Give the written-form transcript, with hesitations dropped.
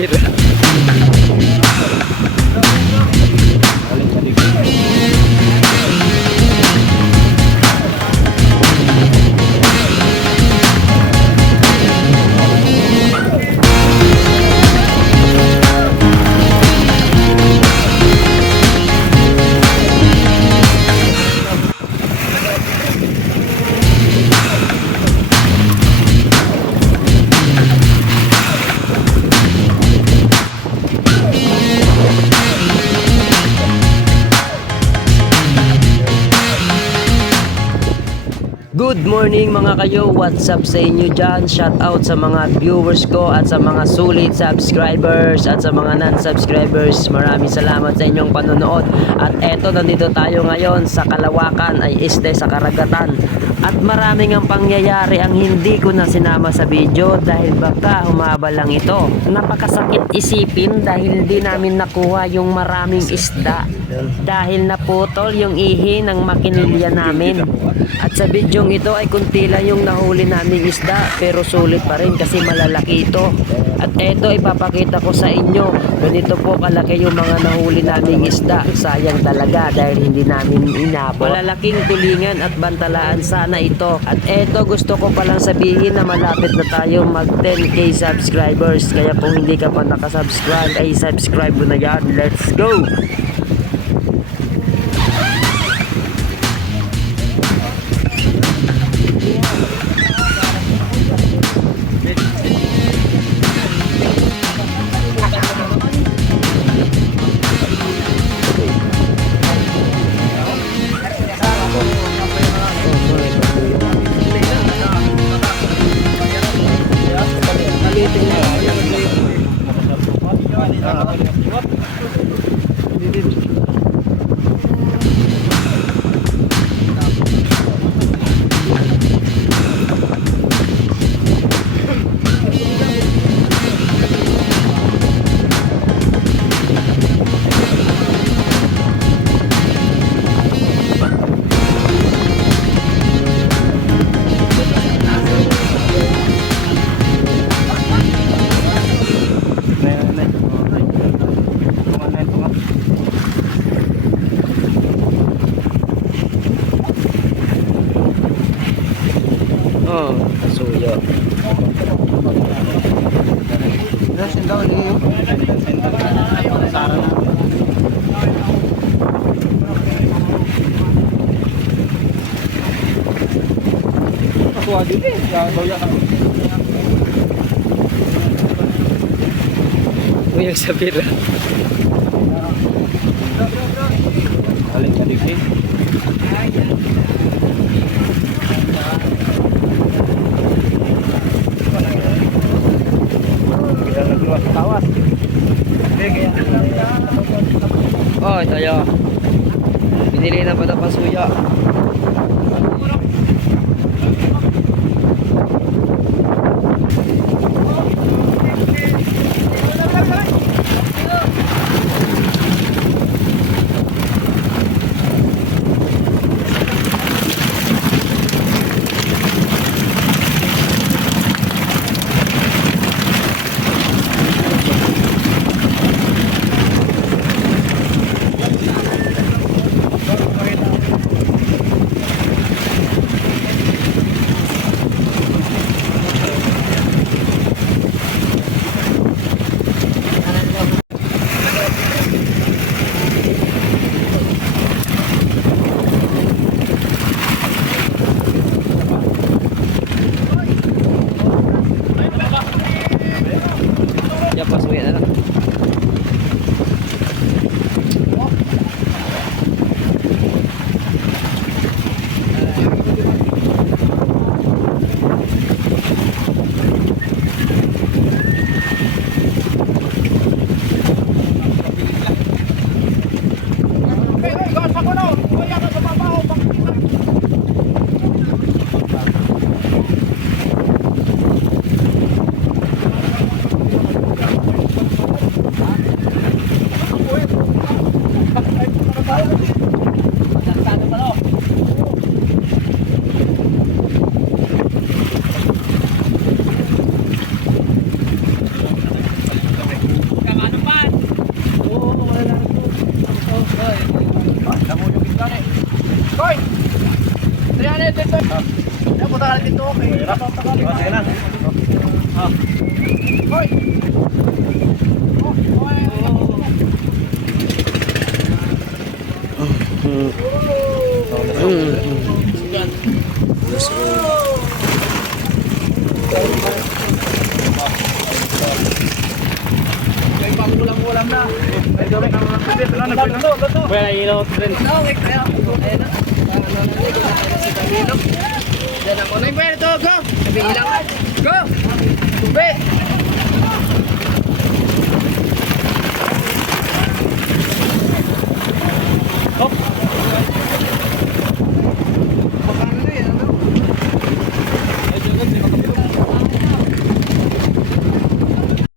pira. Good morning mga kayo, what's up sa inyo dyan? Shout out sa mga viewers ko at sa mga sulit subscribers at sa mga non-subscribers. Maraming salamat sa inyong panonood. At eto, nandito tayo ngayon sa Kalawakan, ay isde sa Karagatan. At maraming ang pangyayari ang hindi ko na sinama sa video dahil baka humaba lang ito. Napakasakit isipin dahil hindi namin nakuha yung maraming isda. Dahil naputol yung ihi ng makinilya namin. At sa bidyong ito ay kunti lang yung nahuli naming isda, pero sulit pa rin kasi malalaki ito. At eto, ipapakita ko sa inyo, ganito po kalaki yung mga nahuli naming isda. Sayang talaga dahil hindi namin inabot. Malalaking tulingan at bantalaan sana ito. At eto, gusto ko palang sabihin na malapit na tayo mag 10k subscribers. Kaya kung hindi ka pa nakasubscribe ay subscribe mo na yan. Let's go! Oh, kasuyo. Dasin daw niyo. Sara na. Ako adil eh. Daw ya. Uyag sa pira. Aling kadikit. Tawas. Oh, tayo. Binili na ba ng pasuya? Ya, pasuya na lang. Sige na. Ulam na. Kuya, ilaw rin. Diyan ako na yung pwede to, go! Sabi ilang, go! Tubig!